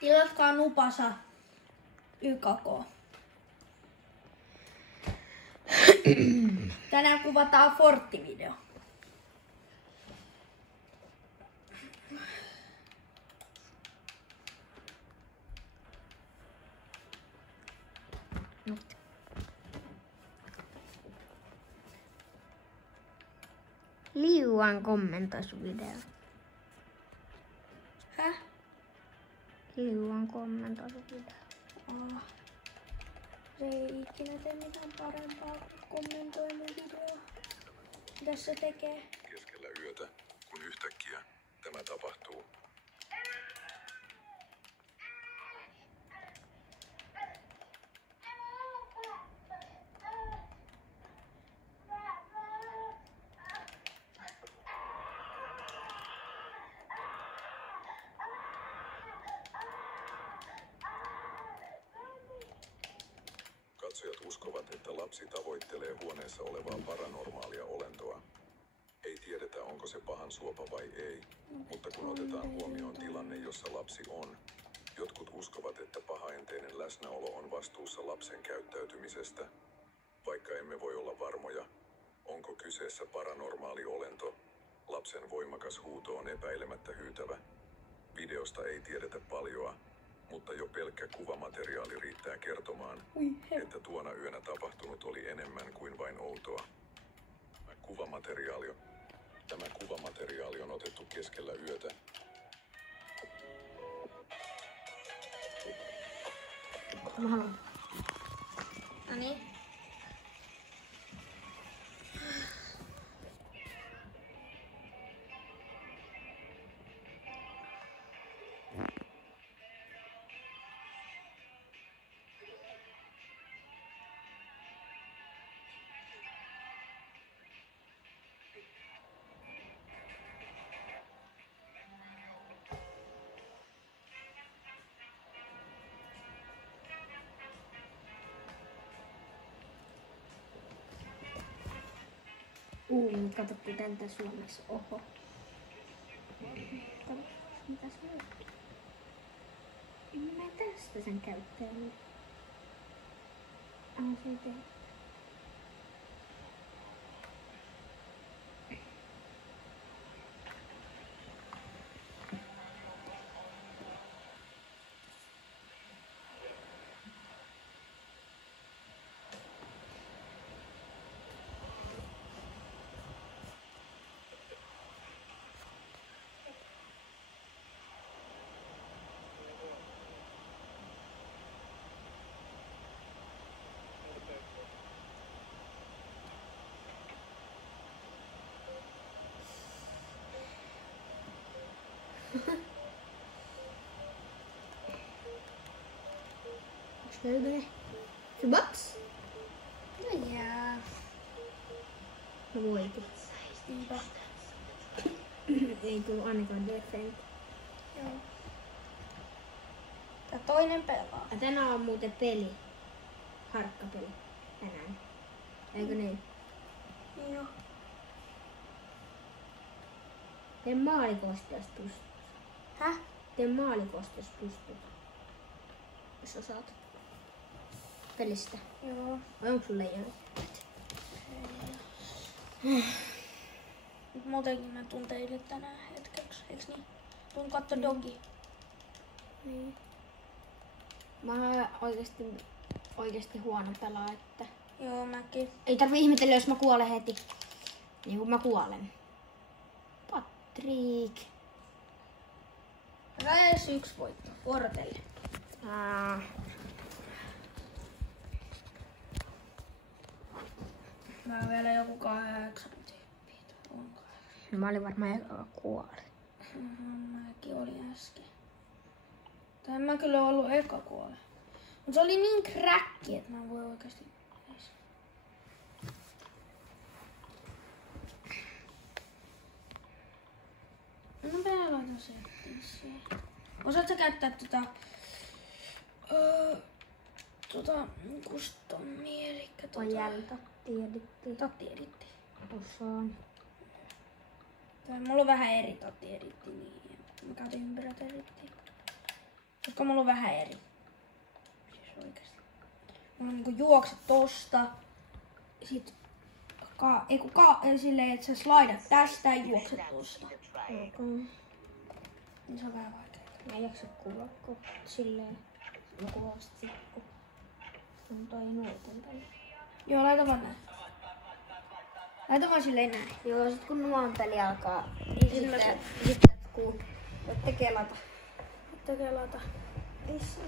Tilatkaa Nupasa YKK. Tänään kuvataan Fortti-video. Liuan kommentoi sun video. Häh? Liuan kommentoi sun video. Se ei ikinä tee mitään parempaa kuin kommentoi mun videoa. Mitäs se tekee? Keskellä yötä, kun yhtäkkiä tämä tapahtuu. Katsojat uskovat, että lapsi tavoittelee huoneessa olevaa paranormaalia olentoa. Ei tiedetä, onko se pahan suopa vai ei, mutta kun otetaan huomioon tilanne, jossa lapsi on, jotkut uskovat, että pahaenteinen läsnäolo on vastuussa lapsen käyttäytymisestä. Vaikka emme voi olla varmoja, onko kyseessä paranormaali olento, lapsen voimakas huuto on epäilemättä hyytävä. Videosta ei tiedetä paljoa, mutta jo pelkkä kuvamateriaali riittää kertomaan, että tuona yönä tapahtunut oli enemmän kuin vain outoa. Tämä kuvamateriaali on otettu keskellä yötä. Mä haluan. Noniin. Kato kuten tää Suomessa. Oho. Kato, mitä se on? Mä tästä sen käyttäjän. Se ei tee. Löytyy se box? No jää. No voikin. Niinpä. Ei tuu ainakaan defend. Joo. Ja toinen pelaa. Ja tänään on muuten peli. Harkkapeli. Tänään. Eikö niin? Joo. Tee maalikosta jos pystyt. Häh? Tee maalikosta jos pystyt. Jos osaat. Pelistä. Joo. Vai onko sulle leijona? Muutenkin mä tuun teille tänään hetkeksi, eiks niin? Tuun katso Dogi. Niin. Mä oon oikeesti huono pelaa, että... Joo, mäkin. Ei tarvi ihmetellä, jos mä kuolen heti. Niin kuin mä kuolen. Patrick. Edes 1 voitto. Vuorotelle. Mä oon vielä joku 8 tyyppiä. Onko? No mä olin varmaan eka kuoli. Mäkin olin äsken. Tai en mä kyllä ollut eka kuole. Mut se oli niin kräkki, että mä voin oikeesti... No mä laitan settingseen. Osaatko käyttää customia, elikkä Ojalta tiedettiin. tatti-editti. Osaan. Tai mulla on vähän eri tatti-editti, niin mä käytin ympärät editti. Koska mulla on vähän eri. Siis oikeesti. Mulla on niinku juokset tosta. Sit silleen, että sä slidat tästä ja juokset tosta. Niin se on vähän vaikeaa. Mä en jaksa kuvaa, kun silleen mä kuvaan sit kun on toi nuotin päällä. Joo, laita vaan näin. Laita vaan silleen näin. Joo, sit kun nuon peli alkaa, niin Sitten sitten kun voitte kelata. Ei se.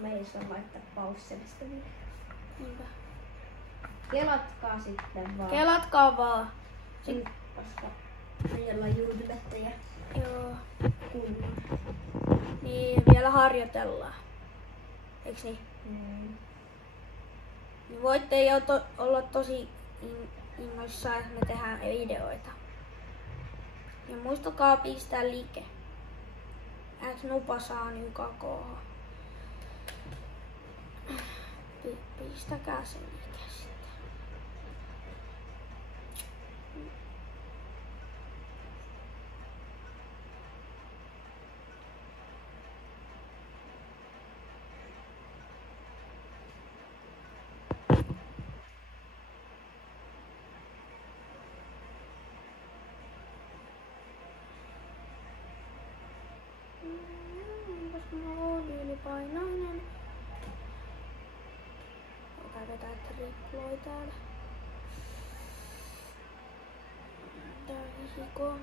Mä ei saa laittaa pausselista vielä. Niinpä. Kelatkaa sitten vaan. Kelatkaa vaan. Koska ajellaan YouTubetta Joo. kunnon. Niin, vielä harjoitellaan. Eiks niin? Niin voitte jo olla tosi innoissaan, että me tehdään videoita. Ja muistakaa pistää like. X-nupa YKK. Pistäkää se like sitten. Onpas mä oon ylipainoinen. Käytetään triploi täällä. Tää hiko.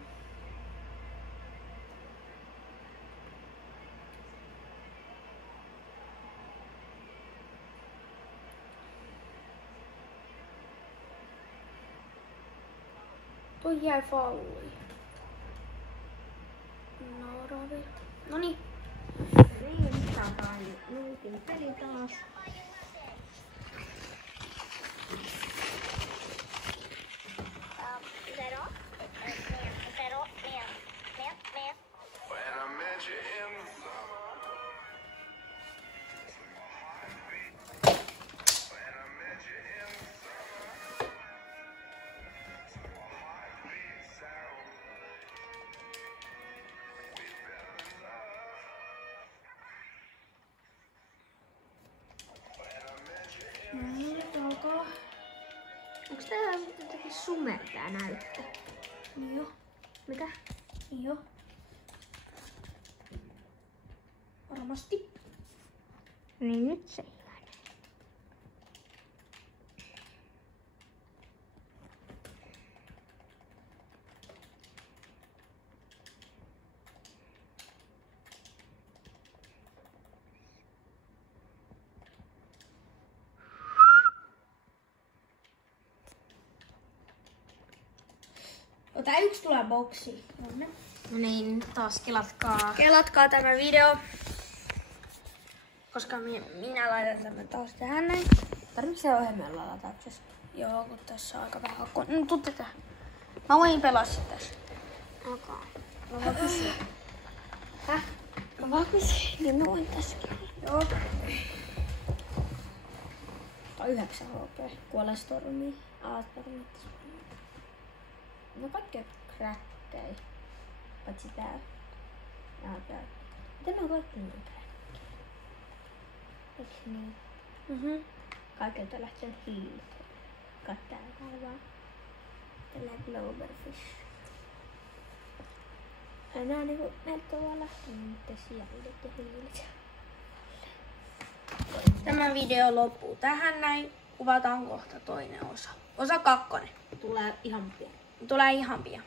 Toi jäi falliin. Nauravi. Noniin. Niin, saadaan nuutin peli taas. Nyt alkaa. Onks tää sitten jotenkin sumea tää näyttö? Niin jo. Mitä? Niin jo. Varmasti. Niin nyt sellainen. Ota yksi tulee boksiin. Jonne. No niin, taas kelatkaa. Kelatkaa tämä video. Koska minä laitan tämän taas tähän näin. Tarvitsetko se ohjelmalla latauksesta? Joo, kun tässä on aika vähän hakkoa. No tuutte tähän. Mä voin pelaa sit tässä. Okay. Mä vaan kysyn. Häh? Mä vaan kysyin, niin mä voin tässäkin. Joo. Tai 9 HP. Kuolee stormiin. Alastormit. No kaikki kräkkejä. Paitsi tää. Ja tää. Miten mä kaikki niin kräkkejä? Eiks niin? Kaikilta lähtee hiilit. Kattaa tää vaan. Tällä Gloverfish. Nää niinku näyttää vaan lähtenyt niitten sijalit ja hiilit. Tämä video loppuu tähän näin. Kuvataan kohta toinen osa. Osa 2. Tulee ihan pian. Tulee ihan pian.